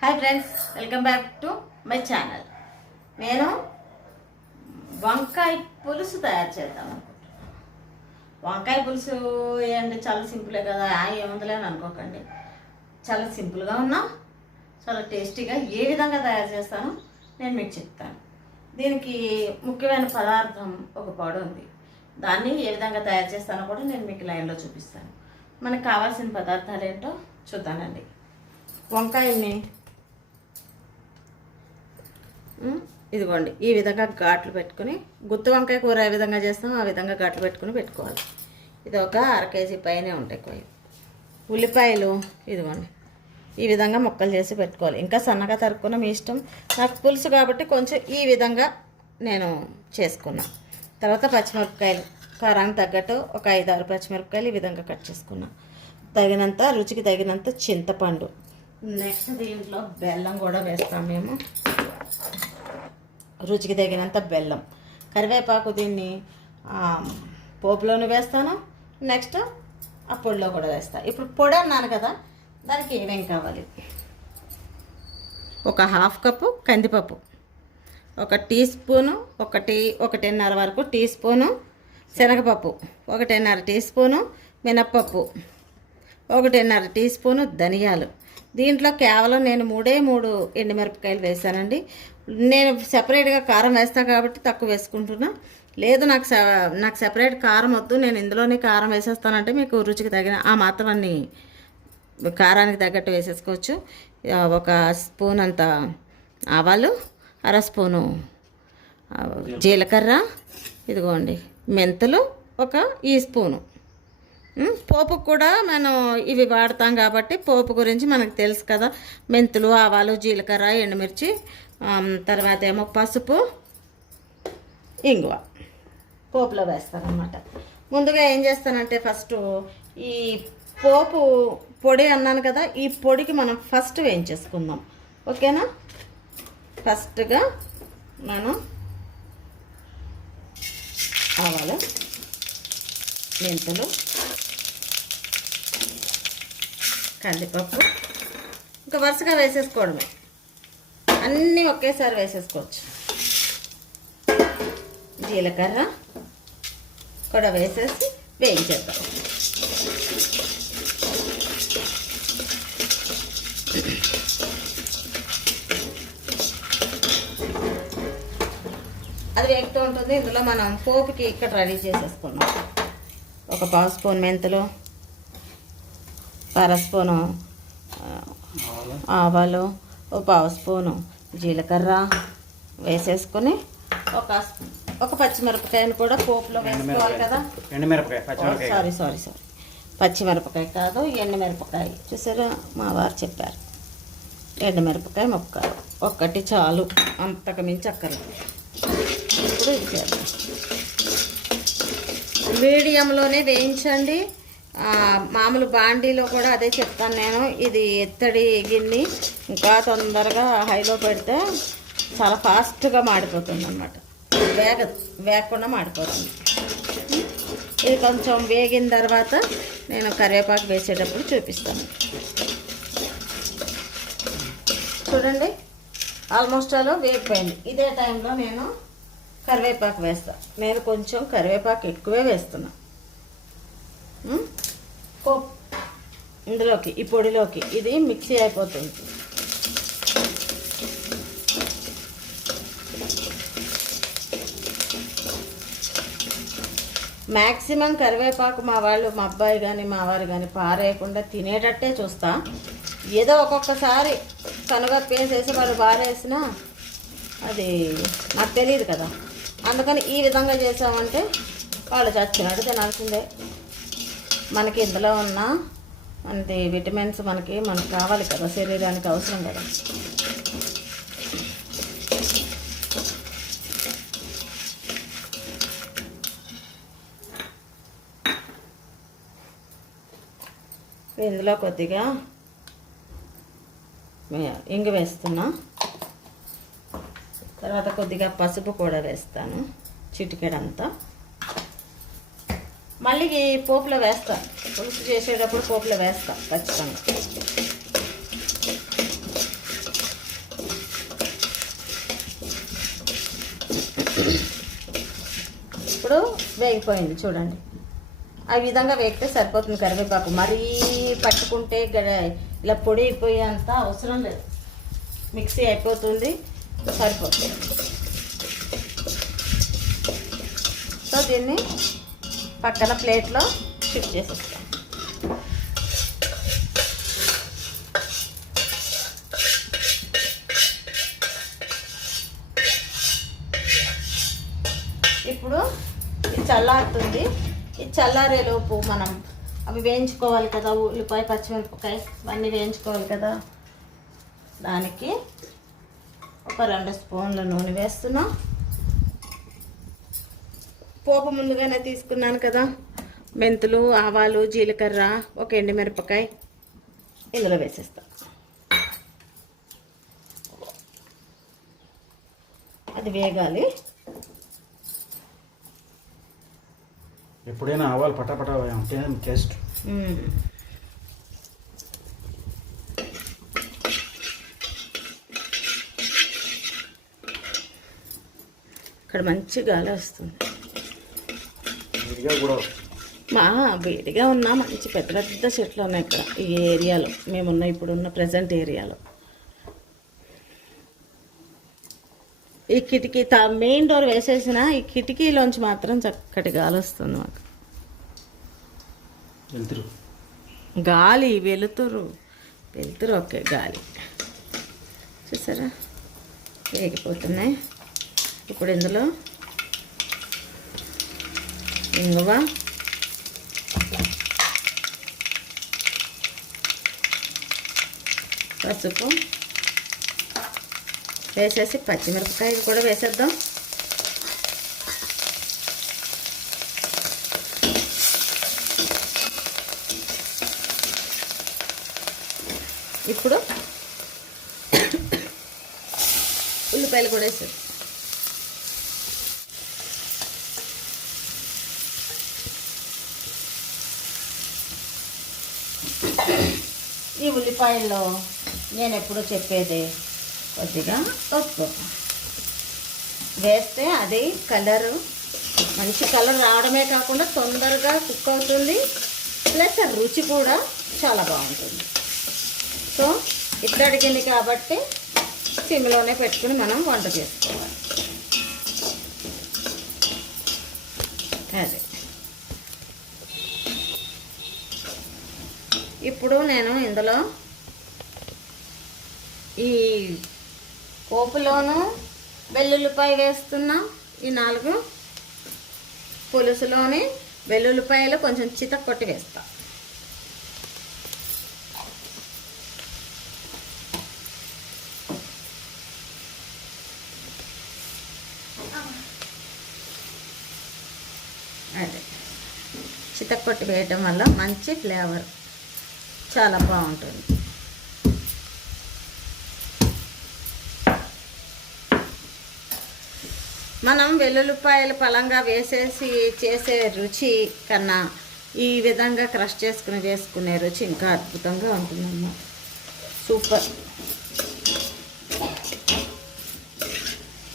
Hi friends, welcome back to my channel. నేను వంకాయ పులుసు తయారు చేద్దాం అనుకుంటున్నాను. వంకాయ పులుసు ఏంటి, చాలా సింపులే కదా, ఏముందిలే అని అనుకోకండి. చాలా సింపుల్గా ఉన్నా చాలా టేస్టీగా ఏ విధంగా తయారు చేస్తానో నేను మీకు చెప్తాను. దీనికి ముఖ్యమైన పదార్థం ఒక పొడి ఉంది. దాన్ని ఏ విధంగా తయారు చేస్తానో కూడా నేను మీకు లైన్లో చూపిస్తాను. మనకు కావాల్సిన పదార్థాలు ఏంటో చూద్దానండి. వంకాయల్ని ఇదిగోండి ఈ విధంగా ఘాట్లు పెట్టుకుని, గుత్తి వంకాయ కూర ఏ విధంగా చేస్తామో ఆ విధంగా ఘాట్లు పెట్టుకోవాలి. ఇది ఒక 1/2 కేజీ పైనే ఉంటాయి కొయ్యి. ఉల్లిపాయలు ఇదిగోండి ఈ విధంగా ముక్కలు చేసి పెట్టుకోవాలి. ఇంకా సన్నగా తరుక్కున్న మీ ఇష్టం. నాకు పులుసు కాబట్టి కొంచెం ఈ విధంగా నేను చేసుకున్నా. తర్వాత పచ్చిమిరపకాయలు కారానికి తగ్గట్టు ఒక 5-6 పచ్చిమిరపకాయలు ఈ విధంగా కట్ చేసుకున్నా. తగినంత రుచికి తగినంత చింతపండు. నెక్స్ట్ దీంట్లో బెల్లం కూడా వేస్తాం మేము, రుచికి తగినంత బెల్లం. కరివేపాకు దీన్ని పోపులోనే వేస్తాను, నెక్స్ట్ ఆ పొడిలో కూడా వేస్తాను. ఇప్పుడు పొడి అన్నాను కదా, దానికి ఏమేం కావాలి? ఒక 1/2 కప్పు కందిపప్పు, 1 టీ స్పూను, 1.5 వరకు టీ స్పూను శనగపప్పు, 1.5 టీ స్పూను మినప్పప్పు, 1.5 టీ స్పూను ధనియాలు. దీంట్లో కేవలం నేను 3 ఎండుమిరపకాయలు వేసానండి. నేను సెపరేట్గా కారం వేస్తాను కాబట్టి తక్కువ వేసుకుంటున్నా. లేదు నాకు సెపరేట్ కారం వద్దు, నేను ఇందులోనే కారం వేసేస్తానంటే మీకు రుచికి తగిన ఆ మాత్రం అన్ని కారానికి తగ్గట్టు వేసేసుకోవచ్చు. 1 స్పూన్ అంత ఆవాలు, 1/2 స్పూను జీలకర్ర, ఇదిగోండి మెంతులు 1 స్పూను. పోపుకు కూడా మనం ఇవి వాడతాం కాబట్టి పోపు గురించి మనకు తెలుసు కదా. మెంతులు, ఆవాలు, జీలకర్ర, ఎండుమిర్చి, తర్వాత ఏమో పసుపు, ఇంగువ పోపులో వేస్తానన్నమాట. ముందుగా ఏం చేస్తానంటే ఫస్ట్ ఈ పోపు పొడి అన్నాను కదా, ఈ పొడికి మనం ఫస్ట్ వేయించేసుకుందాం. ఓకేనా? ఫస్ట్గా మనం ఆవాలు, మెంతులు, కందిపప్పు ఇంకా వరుసగా వేసేసుకోవడమే, అన్నీ ఒకేసారి వేసేసుకోవచ్చు. జీలకర్ర కూడా వేసేసి వేయించేద్దాం. అది వేగుతూ ఉంటుంది. ఇందులో మనం పోపుకి ఇక్కడ రెడీ చేసేసుకున్నాం. 1/4 స్పూన్ మెంతులు, 1/2 స్పూను ఆవాలు, 1/4 స్పూను జీలకర్ర వేసేసుకొని ఒక పచ్చిమిరపకాయను కూడా పోపులో వేసుకోవాలి కదా. సారీ పచ్చిమిరపకాయ కాదు, ఎండుమిరపకాయ. చూసారా, మా వారు చెప్పారు ఎండుమిరపకాయ ముక్కలు 1 చాలు, అంతకు మించి అక్కర్లేదు. ఇప్పుడు ఇది చేద్దాం. మీడియంలోనే వేయించండి. మామూలు బాండీలో కూడా అదే చెప్తాను నేను. ఇది ఎత్తడి గిన్నె, ఇంకా తొందరగా హైలో పెడితే చాలా ఫాస్ట్గా మాడిపోతుంది అన్నమాట. వేగకుండా మాడిపోతుంది. ఇది కొంచెం వేగిన తర్వాత నేను కరివేపాకు వేసేటప్పుడు చూపిస్తాను. చూడండి, ఆల్మోస్ట్ అలా వేగిపోయింది. ఇదే టైంలో నేను కరివేపాకు వేస్తాను. నేను కొంచెం కరివేపాకు ఎక్కువే వేస్తున్నా. ఇందులోకి ఈ పొడిలోకి ఇది మిక్సీ అయిపోతుంది. మ్యాక్సిమం కరివేపాకు మా అబ్బాయి కానీ మా వారు కానీ పారేయకుండా తినేటట్టే చూస్తా. ఏదో ఒక్కొక్కసారి కనుగప్పేసేసి వాళ్ళు పారేసినా అది నాకు తెలియదు కదా. అందుకని ఈ విధంగా చేసామంటే వాళ్ళు చచ్చినట్టు తినాల్సిందే. మనకి ఇందులో ఉన్న మనది విటమిన్స్ మనకు కావాలి కదా, శరీరానికి అవసరం కదా. ఇందులో కొద్దిగా ఇంగు వేస్తున్నా. తర్వాత కొద్దిగా పసుపు కూడా వేస్తాను, చిటికెడంతా. మళ్ళీ పోపులో వేస్తా, పులుసు చేసేటప్పుడు పోపులో వేస్తా ఖచ్చితంగా. వేగిపోయింది చూడండి. ఆ విధంగా వేగితే సరిపోతుంది కరివేపాకు. మరీ పట్టుకుంటే ఇలా పొడి అయిపోయేంత అవసరం లేదు, మిక్సీ అయిపోతుంది, సరిపోతుంది. సో దీన్ని పక్కన ప్లేట్లో షిఫ్ట్ చేసేస్తాం. ఇప్పుడు ఇది చల్లారుతుంది. ఇది చల్లారేలోపు మనం అవి వేయించుకోవాలి కదా, ఉల్లిపాయ పచ్చిమిరపకాయ ఇవన్నీ వేయించుకోవాలి కదా. దానికి ఒక 2 స్పూన్ల నూనె వేస్తున్నాం. పోపు ముందుగానే తీసుకున్నాను కదా, మెంతులు, ఆవాలు, జీలకర్ర, ఒక ఎండుమిరపకాయ ఇందులో వేసేస్తాం. అది వేగాలి. ఎప్పుడైనా ఆవాలు పటాపటా ఉంటేనే టేస్ట్. ఇక్కడ మంచి గాలి వస్తుంది. వేడిగా కూడా వేడిగా ఉన్నా మంచి పెద్ద పెద్ద చెట్లు ఉన్నాయి ఇక్కడ ఈ ఏరియాలో, మేమున్న ఇప్పుడున్న ప్రజెంట్ ఏరియాలో. ఈ కిటికీ మెయిన్ డోర్ వేసేసిన ఈ కిటికీలోంచి మాత్రం చక్కటి గాలి వస్తుంది మాకు. గాలి వెలుతురు ఓకే. గాలి చూసారా వేగిపోతున్నాయి. ఇప్పుడు ఇందులో ఇంగువ, పసుపు వేసేసి పచ్చిమిరపకాయలు కూడా వేసేద్దాం. ఇప్పుడు ఉల్లిపాయలు కూడా వేసేది. ఈ ఉల్లిపాయల్లో నేను ఎప్పుడూ చెప్పేది కొద్దిగా పసుపు వేస్తే అది కలరు మంచి కలర్ రావడమే కాకుండా తొందరగా కుక్ అవుతుంది, ప్లస్ రుచి కూడా చాలా బాగుంటుంది. సో ఇట్లా అడిగింది కాబట్టి సిమ్లోనే పెట్టుకుని మనం వంట చేసుకోవాలి. అదే ఇప్పుడు నేను ఇందులో ఈ పోపులోను వెల్లుల్లిపాయ వేస్తున్నా. ఈ 4 పులుసులోని వెల్లుల్లిపాయలు కొంచెం చితక్కొట్టి వేస్తా. అదే చితక్కొట్టి వేయటం వల్ల మంచి ఫ్లేవర్ చాలా బాగుంటుంది. మనం వెల్లుల్లిపాయలు పలంగా వేసేసి చేసే రుచి కన్నా ఈ విధంగా క్రష్ చేసుకుని వేసుకునే రుచి ఇంకా అద్భుతంగా ఉంటుందన్నమాట. సూపర్.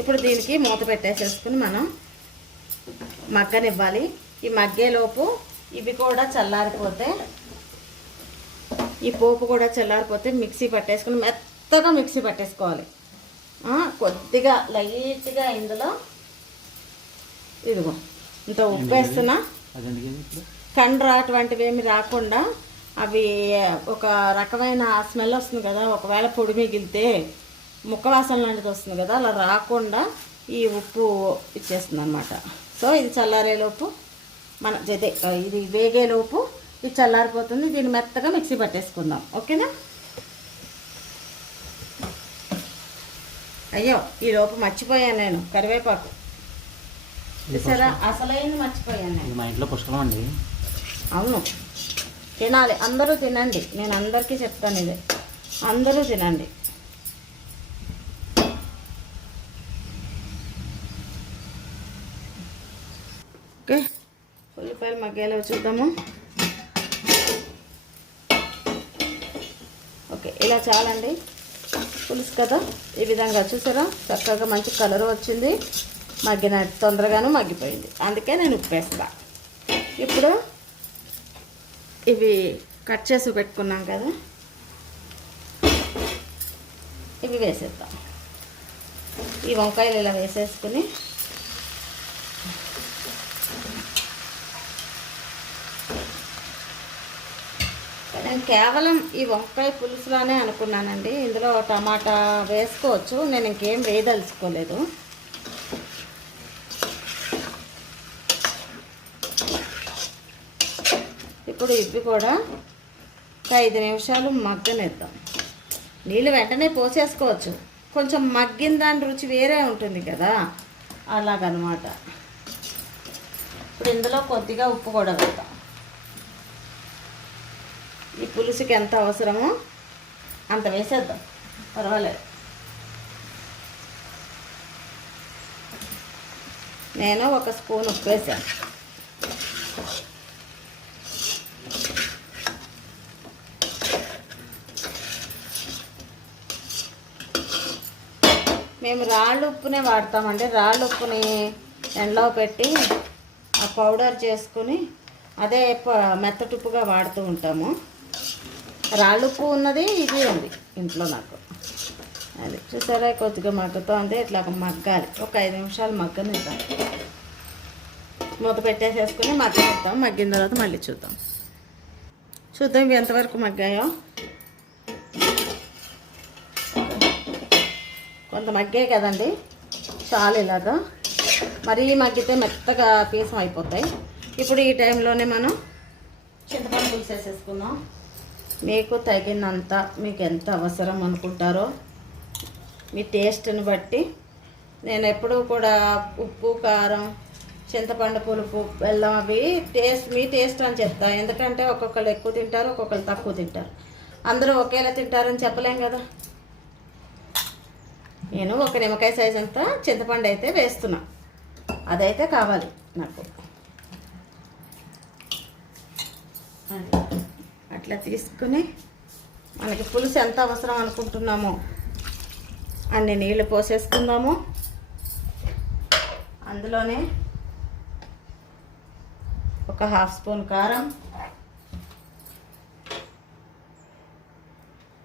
ఇప్పుడు దీనికి మూత పెట్టేసేసుకుని మనం మగ్గనివ్వాలి. ఈ మగ్గేలోపు ఇవి కూడా చల్లారిపోతే, ఈ పోపు కూడా చల్లారిపోతే మిక్సీ పట్టేసుకుని మెత్తగా మిక్సీ పట్టేసుకోవాలి. కొద్దిగా లైట్గా ఇందులో ఇదిగో ఇంత ఉప్పు వేస్తున్నా. కండ్ర అటువంటివి ఏమి రాకుండా, అవి ఒక రకమైన స్మెల్ వస్తుంది కదా, ఒకవేళ పొడి మిగిలితే ముక్క వాసన లాంటిది వస్తుంది కదా, అలా రాకుండా ఈ ఉప్పు ఇచ్చేస్తుంది అన్నమాట. సో ఇది చల్లారేలోపు ఇది వేగేలోపు ఇది చల్లారిపోతుంది. దీన్ని మెత్తగా మిక్సీ పట్టేసుకుందాం. ఓకేనా? అయ్యో ఈలోపు మర్చిపోయాను నేను కరివేపాకు. చూసారా, అసలైంది మర్చిపోయాను నేను. మా ఇంట్లో పుష్కలం అండి. అవును, తినాలి, అందరూ తినండి. నేను అందరికీ చెప్తాను ఇదే, అందరూ తినండి. ఓకే, ఉల్లిపాయలు మగ్గేలా చూద్దాము. ఓకే, ఇలా చాలండి పులుసు కదా. ఈ విధంగా చూసారా, చక్కగా మంచి కలర్ వచ్చింది. తొందరగాను మగ్గిపోయింది, అందుకే నేను ఉప్పు వేస్తా. ఇప్పుడు ఇవి కట్ చేసి పెట్టుకున్నాం కదా, ఇవి వేసేద్దాం. ఈ వంకాయలు ఇలా వేసేసుకుని నేను కేవలం ఈ వంకాయ పులుసులానే అనుకున్నానండి. ఇందులో టమాటా వేసుకోవచ్చు, నేను ఇంకేం వేయదలుచుకోలేదు. ఇప్పుడు ఇవి కూడా ఒక 5 నిమిషాలు మగ్గనిద్దాం. నీళ్ళు వెంటనే పోసేసుకోవచ్చు, కొంచెం మగ్గిన దాని రుచి వేరే ఉంటుంది కదా, అలాగనమాట. ఇప్పుడు ఇందులో కొద్దిగా ఉప్పు కూడా వేద్దాం. ఈ పులుసుకి ఎంత అవసరమో అంత వేసేద్దాం, పర్వాలేదు. నేను 1 స్పూన్ ఉప్పు వేసాను. మేము రాళ్ళు ఉప్పునే వాడతామండి. రాళ్ళు ఉప్పుని ఎండలో పెట్టి ఆ పౌడర్ చేసుకుని అదే మెత్తటుప్పుగా వాడుతూ ఉంటాము. రాళ్ళు ఉప్పు ఉన్నది, ఇది ఉంది ఇంట్లో నాకు. అది చూసారా, కొద్దిగా మగ్గుతోంది. ఇట్లా మగ్గాలి, ఒక 5 నిమిషాలు మగ్గనిద్దాం. మూత పెట్టేసేసుకుని మగ్గనిద్దాం. మగ్గిన తర్వాత మళ్ళీ చూద్దాం ఇవి ఎంతవరకు మగ్గాయో. కొంత మగ్గాయి కదండి, చాలు. ఇలాగా మరీ మగ్గితే మెత్తగా పీసం అయిపోతాయి. ఇప్పుడు ఈ టైంలోనే మనం చింతపండు పులుసు వేసేసుకుందాం. మీకు తగినంత, మీకు ఎంత అవసరం అనుకుంటారో మీ టేస్ట్ని బట్టి. నేను ఎప్పుడూ కూడా ఉప్పు, కారం, చింతపండు పులుపు, బెల్లం అవి మీ టేస్ట్ అని చెప్తాను. ఎందుకంటే ఒక్కొక్కరు ఎక్కువ తింటారు, ఒక్కొక్కరు తక్కువ తింటారు. అందరూ ఒకేలా తింటారని చెప్పలేం కదా. నేను 1 నిమ్మకాయ సైజ్ అంతా చింతపండు అయితే వేస్తున్నా, అదైతే కావాలి నాకు. అట్లా తీసుకుని మనకి పులుసు ఎంత అవసరం అనుకుంటున్నామో అన్ని నీళ్ళు పోసేసుకుందాము. అందులోనే 1/2 స్పూన్ కారం,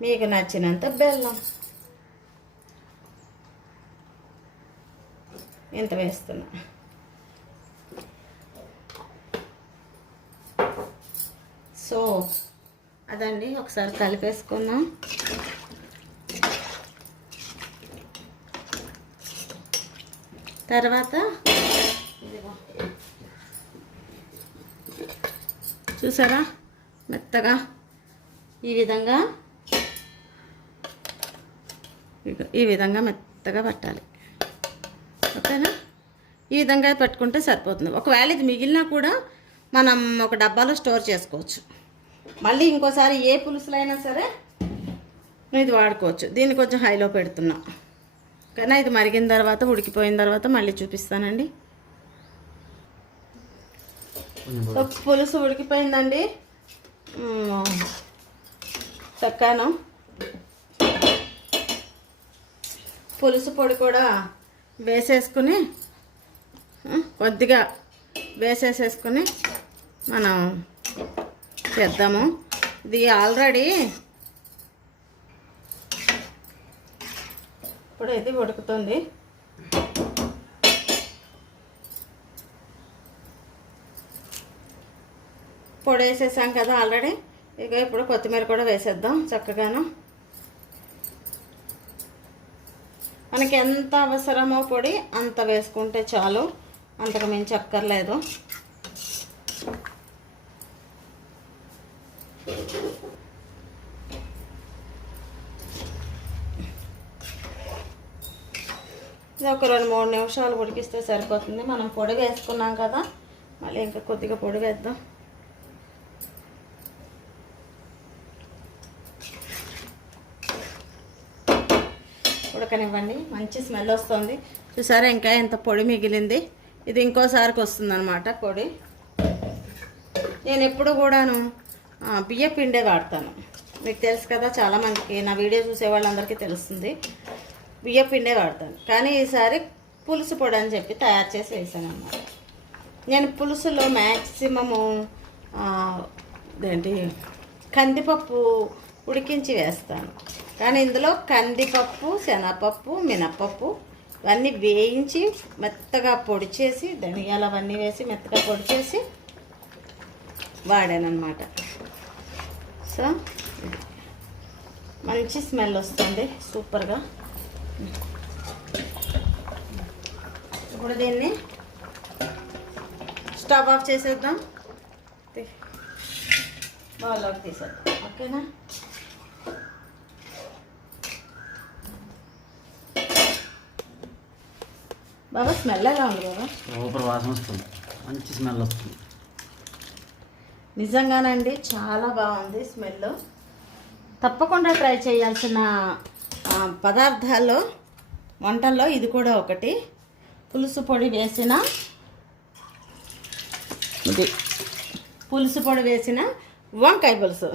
మీకు నచ్చినంత బెల్లం, ఇంత వేస్తున్నా. సో అదండి, ఒకసారి కలిపేసుకుందాం. తర్వాత చూసారా, మెత్తగా ఈ విధంగా మెత్తగా పట్టాలి. ఓకేనా, ఈ విధంగా పెట్టుకుంటే సరిపోతుంది. ఒకవేళ ఇది మిగిలినా కూడా మనం ఒక డబ్బాలో స్టోర్ చేసుకోవచ్చు. మళ్ళీ ఇంకోసారి ఏ పులుసులైనా సరే ఇది వాడుకోవచ్చు. దీన్ని కొంచెం హైలో పెడుతున్నా, కానీ ఇది మరిగిన తర్వాత, ఉడికిపోయిన తర్వాత మళ్ళీ చూపిస్తానండి. పులుసు ఉడికిపోయిందండి. చక్కాను పులుసు పొడి కూడా వేసేసుకుని, కొద్దిగా వేసేసేసుకుని మనం చేద్దాము. ఇది ఆల్రెడీ ఇప్పుడు ఇది ఉడుకుతుంది. పొడి వేసేసాం కదా ఆల్రెడీ. ఇక ఇప్పుడు కొత్తిమీర కూడా వేసేద్దాం చక్కగాను. మనకి ఎంత అవసరమో పొడి అంత వేసుకుంటే చాలు, అంతకు మించి అక్కర్లేదు. ఇది ఒక 2-3 నిమిషాలు ఉడికిస్తే సరిపోతుంది. మనం పొడి వేసుకున్నాం కదా, మళ్ళీ ఇంకా కొద్దిగా పొడి వేద్దాం. ఉడకనివ్వండి, మంచి స్మెల్ వస్తుంది. చూసారా, ఇంకా ఎంత పొడి మిగిలింది. ఇది ఇంకోసారికి వస్తుందన్నమాట పొడి. నేను ఎప్పుడు కూడాను బియ్య పిండే వాడతాను. మీకు తెలుసు కదా, చాలామందికి, నా వీడియో చూసే వాళ్ళందరికీ తెలుస్తుంది. బియ్య పిండే వాడతాను. కానీ ఈసారి పులుసు పొడి అని చెప్పి తయారు చేసి వేసాను అన్నమాట. నేను పులుసులో మ్యాక్సిమము ఏంటి కందిపప్పు ఉడికించి వేస్తాను, కానీ ఇందులో కందిపప్పు, శనగపప్పు, మినప్పప్పు ఇవన్నీ వేయించి మెత్తగా పొడి చేసి ధనియాలు అవన్నీ వేసి మెత్తగా పొడి చేసి వాడానమాట. సో మంచి స్మెల్ వస్తుంది సూపర్గా. ఇప్పుడు దీన్ని స్టవ్ ఆఫ్ చేసేద్దాం, బౌల్లోకి తీసేద్దాం. ఓకేనా? బాబా స్మెల్ ఎలా ఉంది బాబా? సూపర్ వాసన వస్తుంది, మంచి స్మెల్ వస్తుంది. నిజంగానండి చాలా బాగుంది స్మెల్. తప్పకుండా ట్రై చేయాల్సిన పదార్థాల్లో వంటల్లో ఇది కూడా ఒకటి. పులుసు పొడి వేసిన ఇది పులుసు పొడి వేసిన వంకాయ పులుసు.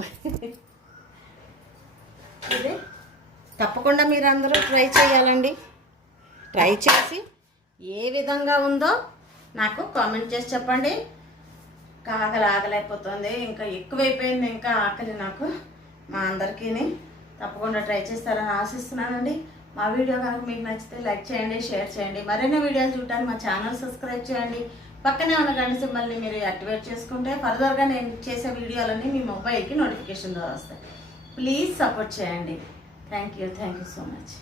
ఇది తప్పకుండా మీరు అందరూ ట్రై చేయాలండి. ట్రై చేసి ఏ విధంగా ఉందో నాకు కామెంట్ చేసి చెప్పండి. ఆకలి ఆకలేకపోతుంది, ఇంకా ఎక్కువైపోయింది ఇంకా ఆకలి నాకు మా అందరికీ. తప్పకుండా ట్రై చేస్తారని ఆశిస్తున్నానండి. మా వీడియో కనుక మీకు నచ్చితే లైక్ చేయండి, షేర్ చేయండి. మరిన్ని వీడియోలు చూడటానికి మా ఛానల్ సబ్స్క్రైబ్ చేయండి. పక్కనే ఉన్న గంట సింబల్ని మీరు యాక్టివేట్ చేసుకుంటే ఫర్దర్గా నేను చేసే వీడియోలన్నీ మీ మొబైల్కి నోటిఫికేషన్ ద్వారా వస్తాయి. ప్లీజ్ సపోర్ట్ చేయండి. Thank you so much.